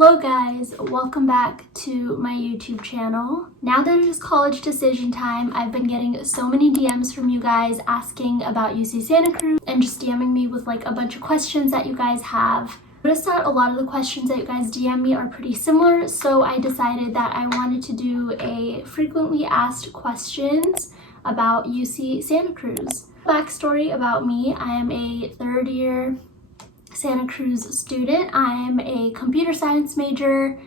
Hello guys, welcome back to my YouTube channel. Now that it is college decision time, I've been getting so many DMs from you guys asking about UC Santa Cruz and just DMing me with like a bunch of questions that you guys have. I noticed that a lot of the questions that you guys DM me are pretty similar, so I decided that I wanted to do a frequently asked questions about UC Santa Cruz. Backstory about me: I am a third year Santa Cruz student. I'm a computer science major,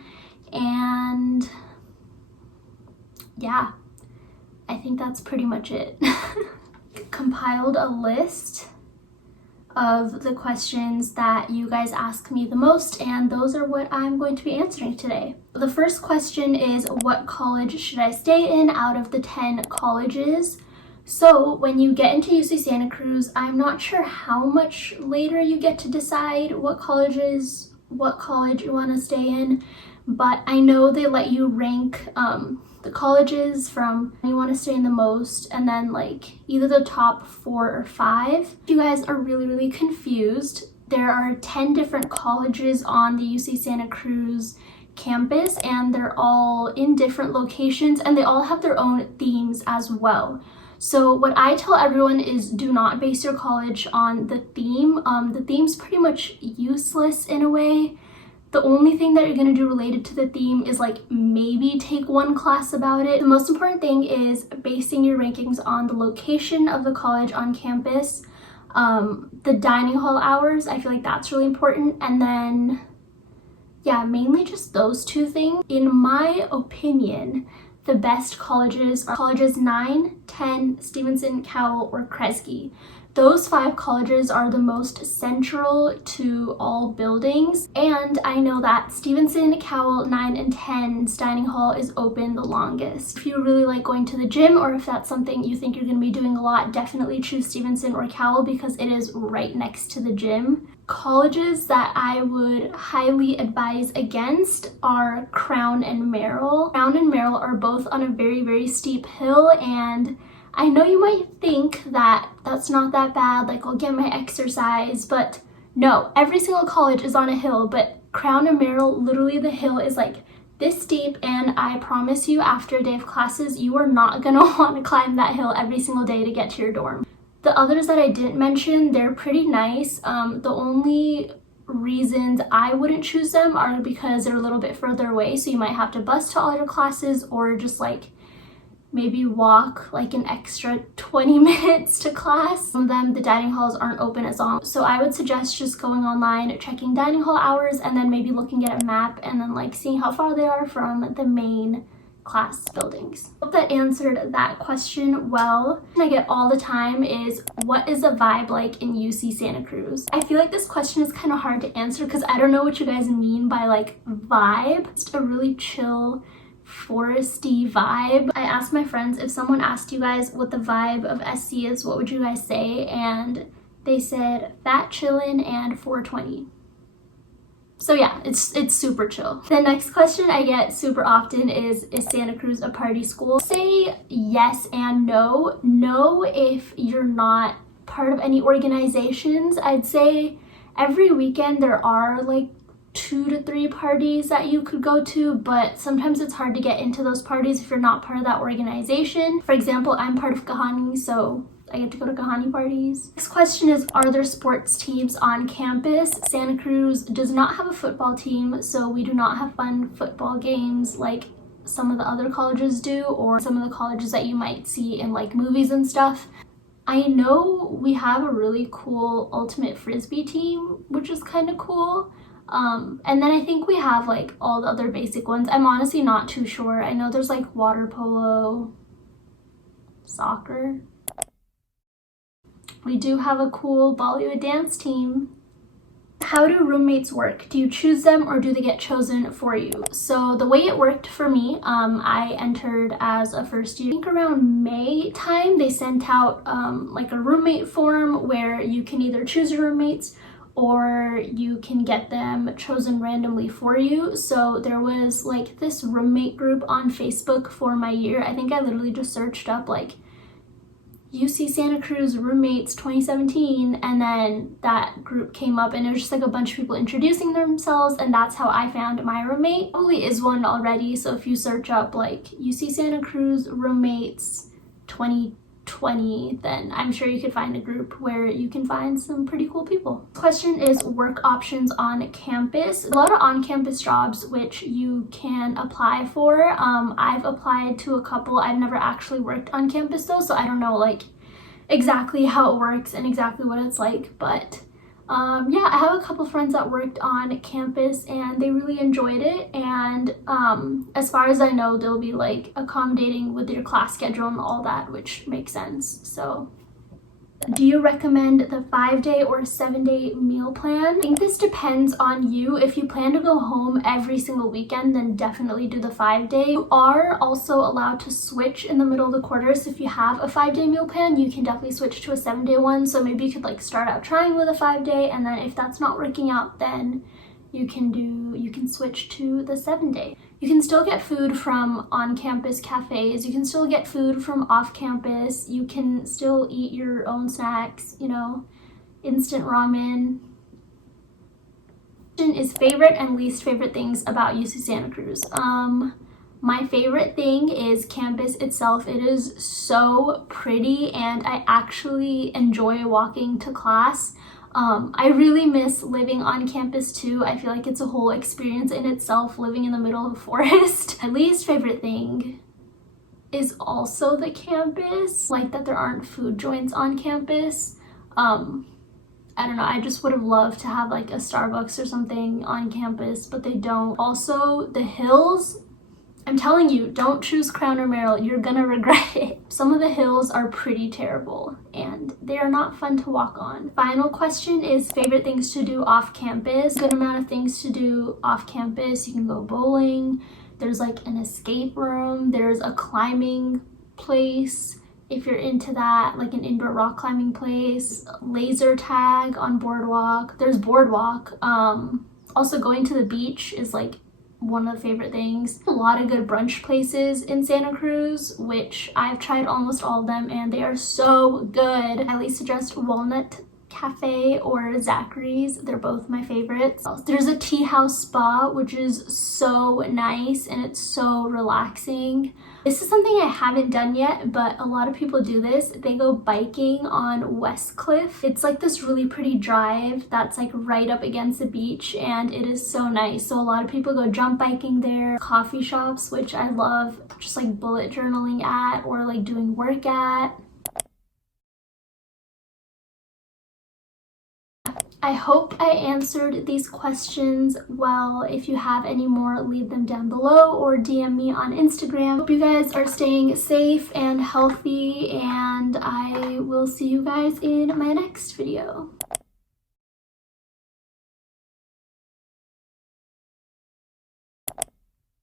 and yeah, I think that's pretty much it. Compiled a list of the questions that you guys ask me the most, and those are what I'm going to be answering today. The first question is, what college should I stay in out of the 10 colleges? So when you get into UC Santa Cruz, I'm not sure how much later you get to decide what college you want to stay in, but I know they let you rank the colleges from you want to stay in the most, and then like either the top 4 or 5. If you guys are really confused, there are 10 different colleges on the UC Santa Cruz campus, and they're all in different locations, and they all have their own themes as well. So what I tell everyone is, do not base your college on the theme. The theme's pretty much useless in a way. The only thing that you're going to do related to the theme is like maybe take one class about it. The most important thing is basing your rankings on the location of the college on campus, the dining hall hours. I feel like that's really important. And then, yeah, mainly just those two things. In my opinion, the best colleges are colleges 9, 10, Stevenson, Cowell, or Kresge. Those 5 colleges are the most central to all buildings, and I know that Stevenson, Cowell, 9, and 10's dining hall is open the longest. If you really like going to the gym, or if that's something you think you're going to be doing a lot, definitely choose Stevenson or Cowell because it is right next to the gym. Colleges that I would highly advise against are Crown and Merrill. Crown and Merrill are both on a very steep hill, and I know you might think that that's not that bad, like I'll get my exercise, but no, every single college is on a hill, but Crown and Merrill, literally the hill is like this steep, and I promise you after a day of classes, you are not gonna want to climb that hill every single day to get to your dorm. The others that I didn't mention, they're pretty nice. The only reasons I wouldn't choose them are because they're a little bit further away, so you might have to bus to all your classes or just like maybe walk like an extra 20 minutes to class. Some of them, the dining halls aren't open as long, so I would suggest just going online, checking dining hall hours, and then maybe looking at a map and then like seeing how far they are from the main class buildings. Hope that answered that question well. I get all the time is, what is the vibe like in UC Santa Cruz? I feel like this question is kind of hard to answer because I don't know what you guys mean by like vibe. Just a really chill, foresty vibe. I asked my friends, if someone asked you guys what the vibe of SC is, what would you guys say? And they said fat, chillin', and 420. So yeah, it's super chill. The next question I get super often is Santa Cruz a party school? Say yes and no. No if you're not part of any organizations. I'd say every weekend there are like 2 to 3 parties that you could go to, but sometimes it's hard to get into those parties if you're not part of that organization. For example, I'm part of Kahani, so I get to go to Kahani parties. Next question is, are there sports teams on campus? Santa Cruz does not have a football team, so we do not have fun football games like some of the other colleges do, or some of the colleges that you might see in like movies and stuff. I know we have a really cool ultimate frisbee team, which is kind of cool. And then I think we have like all the other basic ones. I'm honestly not too sure. I know there's like water polo, soccer. We do have a cool Bollywood dance team. How do roommates work? Do you choose them or do they get chosen for you? So the way it worked for me, I entered as a first year. I think around May time, they sent out like a roommate form where you can either choose your roommates or you can get them chosen randomly for you. So there was like this roommate group on Facebook for my year. I think I literally just searched up like UC Santa Cruz roommates 2017, and then that group came up and it was just like a bunch of people introducing themselves, and that's how I found my roommate. Probably is one already, so if you search up like UC Santa Cruz roommates 2020, then I'm sure you could find a group where you can find some pretty cool people. Question is work options on campus. A lot of on-campus jobs which you can apply for. I've applied to a couple. I've never actually worked on campus though, so I don't know like exactly how it works and exactly what it's like, but yeah, I have a couple friends that worked on campus and they really enjoyed it, and as far as I know, they'll be like accommodating with your class schedule and all that, which makes sense. So do you recommend the 5-day or 7-day meal plan? I think this depends on you. If you plan to go home every single weekend, then definitely do the 5-day. You are also allowed to switch in the middle of the quarter, so if you have a 5-day meal plan, you can definitely switch to a 7-day one. So maybe you could like start out trying with a 5-day, and then if that's not working out, then you can switch to the 7-day. You can still get food from on-campus cafes. You can still get food from off-campus. You can still eat your own snacks, you know, instant ramen. Is favorite and least favorite things about UC Santa Cruz. My favorite thing is campus itself. It is so pretty and I actually enjoy walking to class. I really miss living on campus too. I feel like it's a whole experience in itself, living in the middle of a forest. My least favorite thing is also the campus, like that there aren't food joints on campus. I don't know, I just would have loved to have like a Starbucks or something on campus, but they don't. Also, the hills, I'm telling you, don't choose Crown or Merrill. You're gonna regret it. Some of the hills are pretty terrible and they are not fun to walk on. Final question is favorite things to do off campus. Good amount of things to do off campus. You can go bowling. There's like an escape room. There's a climbing place if you're into that, like an indoor rock climbing place. Laser tag on Boardwalk. There's Boardwalk. Also going to the beach is like one of the favorite things. A lot of good brunch places in Santa Cruz, which I've tried almost all of them and they are so good. I highly suggest Walnut Cafe or Zachary's. They're both my favorites. There's a tea house spa, which is so nice and it's so relaxing. This is something I haven't done yet, but a lot of people do this. They go biking on West Cliff. It's like this really pretty drive that's like right up against the beach and it is so nice. So a lot of people go jump biking there. Coffee shops, which I love, just like bullet journaling at or like doing work at. I hope I answered these questions well. If you have any more, leave them down below or DM me on Instagram. Hope you guys are staying safe and healthy, and I will see you guys in my next video.